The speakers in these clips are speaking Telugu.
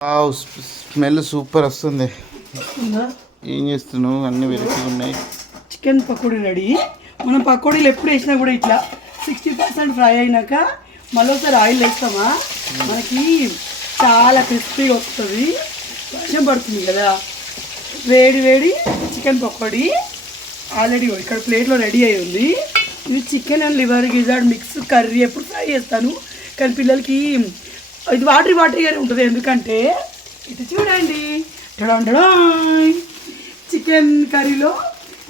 స్మెల్ సూపర్ వస్తుంది. ఏం చేస్తున్నావు? అన్ని వెరైటీగా ఉన్నాయి. Chicken pakoda ready. మనం పకోడీలు ఎప్పుడు వేసినా కూడా ఇట్లా 60% ఫ్రై అయినాక మళ్ళీ ఒకసారి ఆయిల్ వేస్తామా మనకి చాలా క్రిస్పీగా వస్తుంది. వర్షం పడుతుంది కదా, వేడి వేడి చికెన్ పకోడీ ఆల్రెడీ ఇక్కడ ప్లేట్లో రెడీ అయి ఉంది. ఇది chicken and liver gizzard mix curry ఎప్పుడు ఫ్రై చేస్తాను, కానీ పిల్లలకి ఇది వాటరీగానే ఉంటుంది. ఎందుకంటే ఇటు చూడండి, చికెన్ కర్రీలో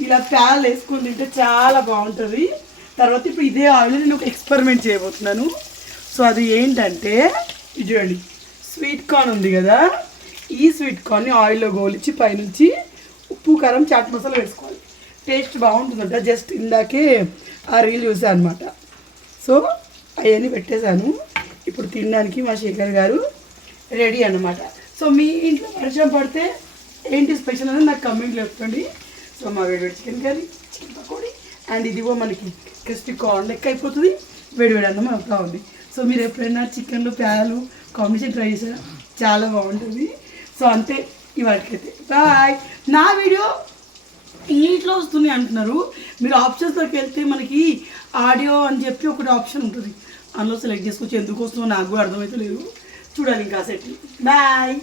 ఇలా ప్యాల్ వేసుకొని తింటే చాలా బాగుంటుంది. తర్వాత ఇప్పుడు ఇదే ఆయిల్ నేను ఒక ఎక్స్పెరిమెంట్ చేయబోతున్నాను. సో అది ఏంటంటే ఇది చూడండి, స్వీట్ కార్న్ ఉంది కదా, ఈ స్వీట్ కార్న్ని ఆయిల్లో గోలిచ్చి పైనుంచి ఉప్పు కారం చాట్ మసాలా వేసుకోవాలి. టేస్ట్ బాగుంటుందంట. జస్ట్ ఇందాకే ఆ రీల్ చూసాను అనమాట. సో అవన్నీ పెట్టేశాను. ఇప్పుడు తినడానికి మా శేఖర్ గారు రెడీ అన్నమాట. సో మీ ఇంట్లో వర్షం పడితే ఏంటి స్పెషల్ అనేది నాకు కమెంట్లో చెప్పండి. సో మా వేడి chicken curry, chicken pakoda and ఇదిగో మనకి క్రిస్పీ కార్న్ లెక్క అయిపోతుంది. వేడి అన్నం అవుతా ఉంది. సో మీరు ఎప్పుడైనా చికెన్లో ప్యాలు కాంబినేషన్ ట్రై చేసారా? చాలా బాగుంటుంది. సో అంతే ఇవాటికైతే బాయ్. నా వీడియో ఇంగ్లీష్లో వస్తుంది అంటున్నారు. మీరు ఆప్షన్స్లోకి వెళ్తే మనకి ఆడియో అని చెప్పి ఒకటి ఆప్షన్ ఉంటుంది, అందులో సెలెక్ట్ చేసుకోవచ్చు. ఎందుకు వస్తుందో నాకు కూడా అర్థమైతే లేదు, చూడాలి ఇంకా సెట్. బాయ్.